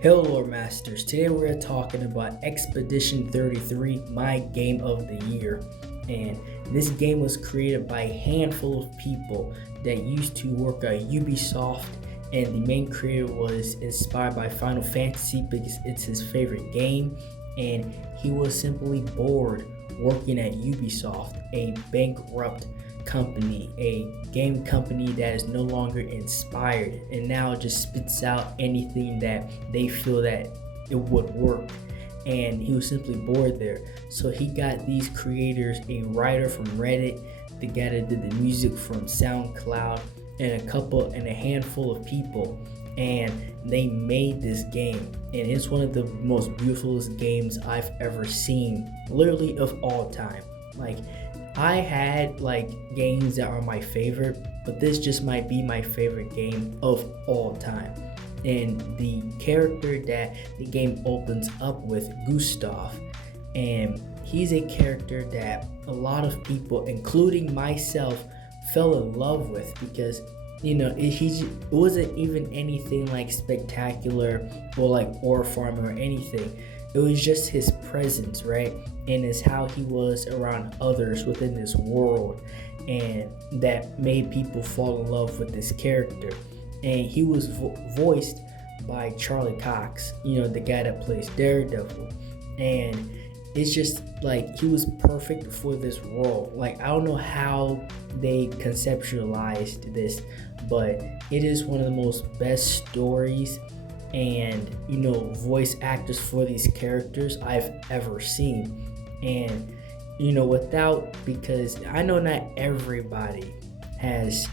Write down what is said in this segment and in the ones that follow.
Hello Lord Masters, today we're talking about Expedition 33, my game of the year. And this game was created by a handful of people that used to work at Ubisoft, and the main creator was inspired by Final Fantasy because it's his favorite game, and he was simply bored working at Ubisoft, a bankrupt company, a game company that is no longer inspired and now just spits out anything that they feel that it would work. And he was simply bored there. So he got these creators, a writer from Reddit, the guy that did the music from SoundCloud, and a handful of people, and they made this game. And it's one of the most beautiful games I've ever seen, literally of all time. Like, I had games that are my favorite, but this just might be my favorite game of all time. And the character that the game opens up with, Gustav, and he's a character that a lot of people, including myself, fell in love with because it wasn't even anything like spectacular or like ore farming or anything. It was just his presence, right? And it's how he was around others within this world, and that made people fall in love with this character. And he was voiced by Charlie Cox, the guy that plays Daredevil. And it's just like he was perfect for this role. Like, I don't know how they conceptualized this, but it is one of the most best stories and voice actors for these characters I've ever seen. And because I know not everybody has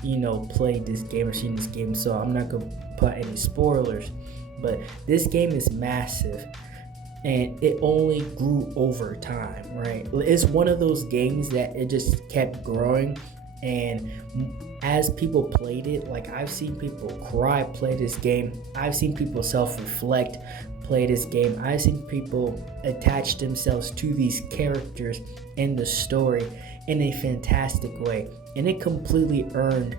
played this game or seen this game, so I'm not gonna put any spoilers, but this game is massive and it only grew over time, right? It's one of those games that it just kept growing, and as people played it, like, I've seen people cry play this game, I've seen people self-reflect play this game, I've seen people attach themselves to these characters and the story in a fantastic way, and it completely earned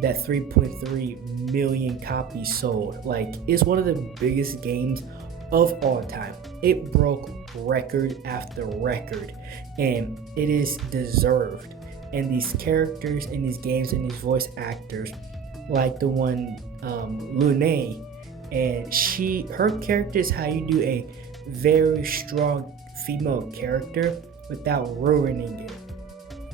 that 3.3 million copies sold. Like, it's one of the biggest games of all time. It broke record after record, and it is deserved. And these characters in these games and these voice actors, like the one Lune, and her character is how you do a very strong female character without ruining it.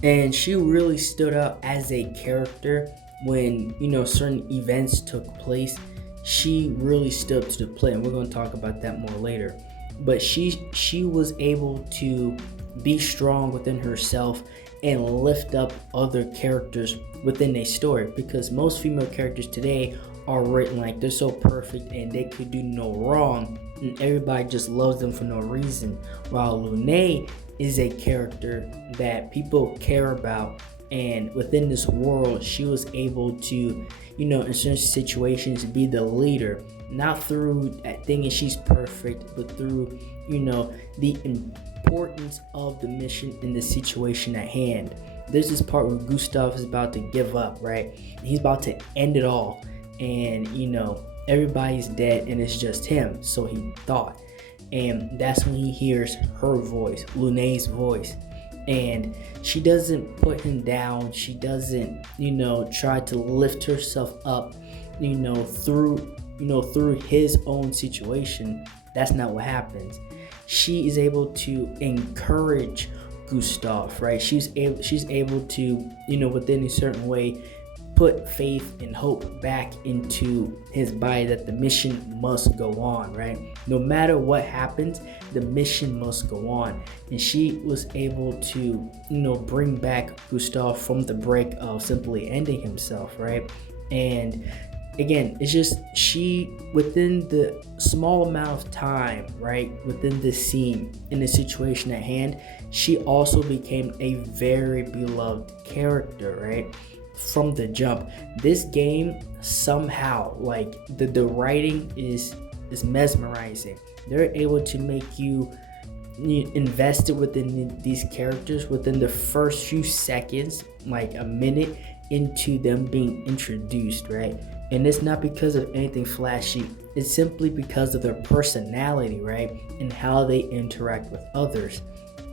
And she really stood out as a character when certain events took place. She really stood up to the plate, and we're going to talk about that more later. But she was able to be strong within herself and lift up other characters within a story, because most female characters today are written like they're so perfect and they could do no wrong, and everybody just loves them for no reason, while Lune is a character that people care about. And within this world, she was able to, in certain situations, be the leader, not through thinking she's perfect, but through, the importance of the mission and the situation at hand. There's this part where Gustav is about to give up, right? He's about to end it all, and everybody's dead and it's just him, so he thought. And that's when he hears her voice, Lune's voice. And she doesn't put him down. She doesn't, try to lift herself up, through his own situation. That's not what happens. She is able to encourage Gustav, right? She's able to, within a certain way, put faith and hope back into his body that the mission must go on, right? No matter what happens, the mission must go on. And she was able to, bring back Gustav from the break of simply ending himself, right? And again, it's just she, within the small amount of time, right, within this scene, in the situation at hand, she also became a very beloved character, right? From the jump. This game somehow, like, the writing is mesmerizing. They're able to make you invested within these characters within the first few seconds, like a minute into them being introduced, right? And it's not because of anything flashy, it's simply because of their personality, right? And how they interact with others.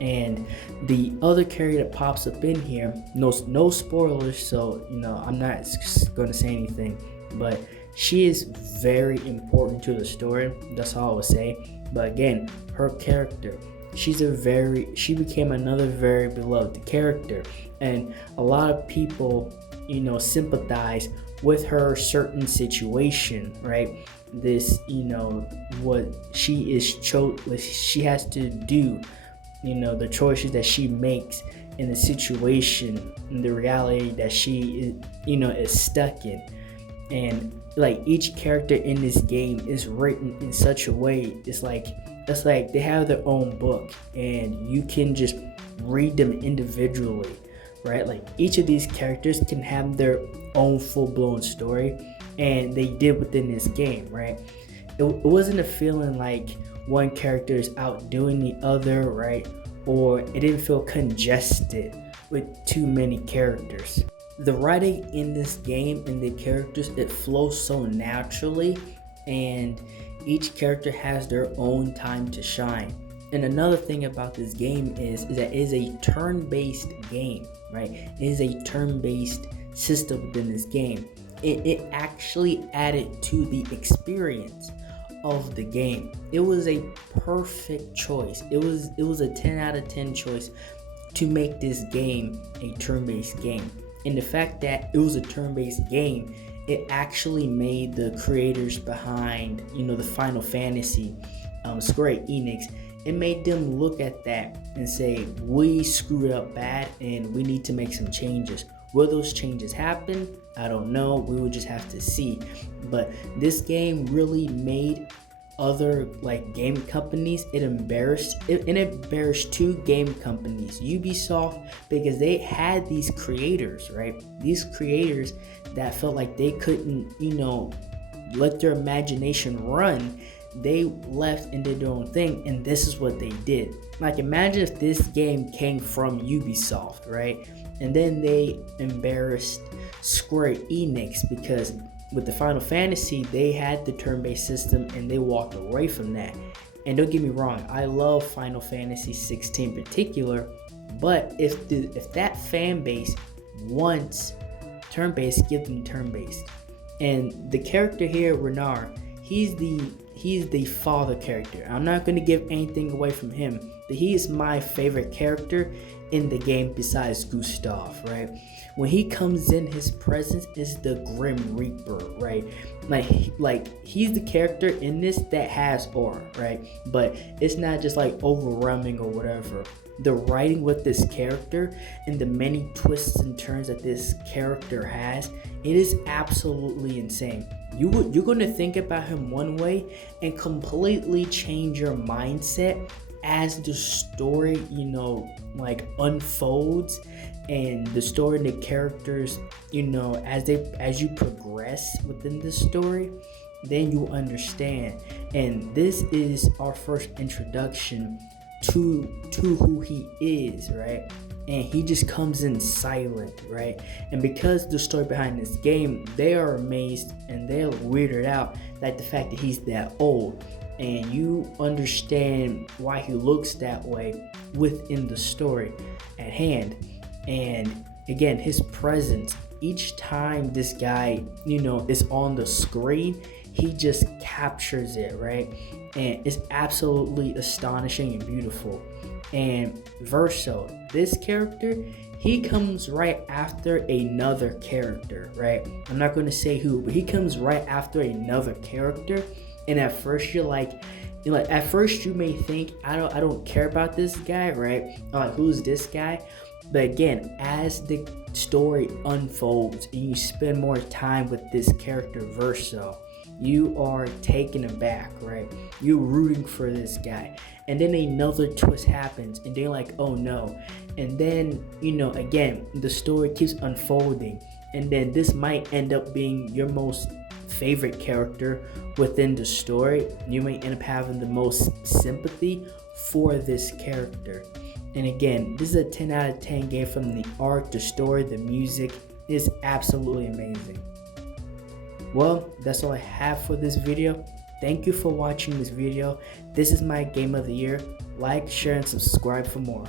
And the other character that pops up in here, no spoilers, so I'm not going to say anything, but she is very important to the story. That's all I would say. But again, her character, she became another very beloved character, and a lot of people sympathize with her certain situation, right? This what she has to do, the choices that she makes in the situation, in the reality that she is stuck in. And like each character in this game is written in such a way, it's like they have their own book and you can just read them individually, right? Like each of these characters can have their own full-blown story, and they did within this game, right? It wasn't a feeling like one character is outdoing the other, right? Or it didn't feel congested with too many characters. The writing in this game and the characters, it flows so naturally, and each character has their own time to shine. And another thing about this game is that it is a turn-based game, right? It is a turn-based system within this game. It actually added to the experience of the game. It was a perfect choice. It was a 10 out of 10 choice to make this game a turn-based game. And the fact that it was a turn-based game, it actually made the creators behind, the Final Fantasy, Square Enix, it made them look at that and say, we screwed up bad and we need to make some changes. Will those changes happen? I don't know. We will just have to see. But this game really made other game companies, it embarrassed two game companies, Ubisoft, because they had these creators, right? These creators that felt like they couldn't, let their imagination run. They left and did their own thing, and this is what they did. Like, imagine if this game came from Ubisoft, right? And then they embarrassed Square Enix because with the Final Fantasy, they had the turn-based system and they walked away from that. And don't get me wrong, I love Final Fantasy 16 in particular, but if that fan base wants turn-based, give them turn-based. And the character here, Renard, he's the father character. I'm not going to give anything away from him, but he is my favorite character in the game besides Gustav, right? When he comes in, his presence is the Grim Reaper, right? Like he's the character in this that has aura, right? But it's not just like overwhelming or whatever. The writing with this character and the many twists and turns that this character has, it is absolutely insane. You're going to think about him one way and completely change your mindset as the story, unfolds, and the story and the characters, as you progress within the story, then you understand. And this is our first introduction to who he is, right? And he just comes in silent, right? And because the story behind this game, they are amazed and they're weirded out, like the fact that he's that old. And you understand why he looks that way within the story at hand. And again, his presence, each time this guy, is on the screen, he just captures it, right? And it's absolutely astonishing and beautiful. And Verso, this character, he comes right after another character, right? I'm not going to say who, but he comes right after another character. And at first at first you may think, I don't care about this guy, right? Like, who's this guy? But again, as the story unfolds and you spend more time with this character Verso, you are taken aback, right? You're rooting for this guy. And then another twist happens and they're like, oh no. And then, again, the story keeps unfolding. And then this might end up being your most favorite character within the story. You may end up having the most sympathy for this character. And again, this is a 10 out of 10 game. From the art, the story, the music is absolutely amazing. Well, that's all I have for this video. Thank you for watching this video. This is my game of the year. Like, share, and subscribe for more.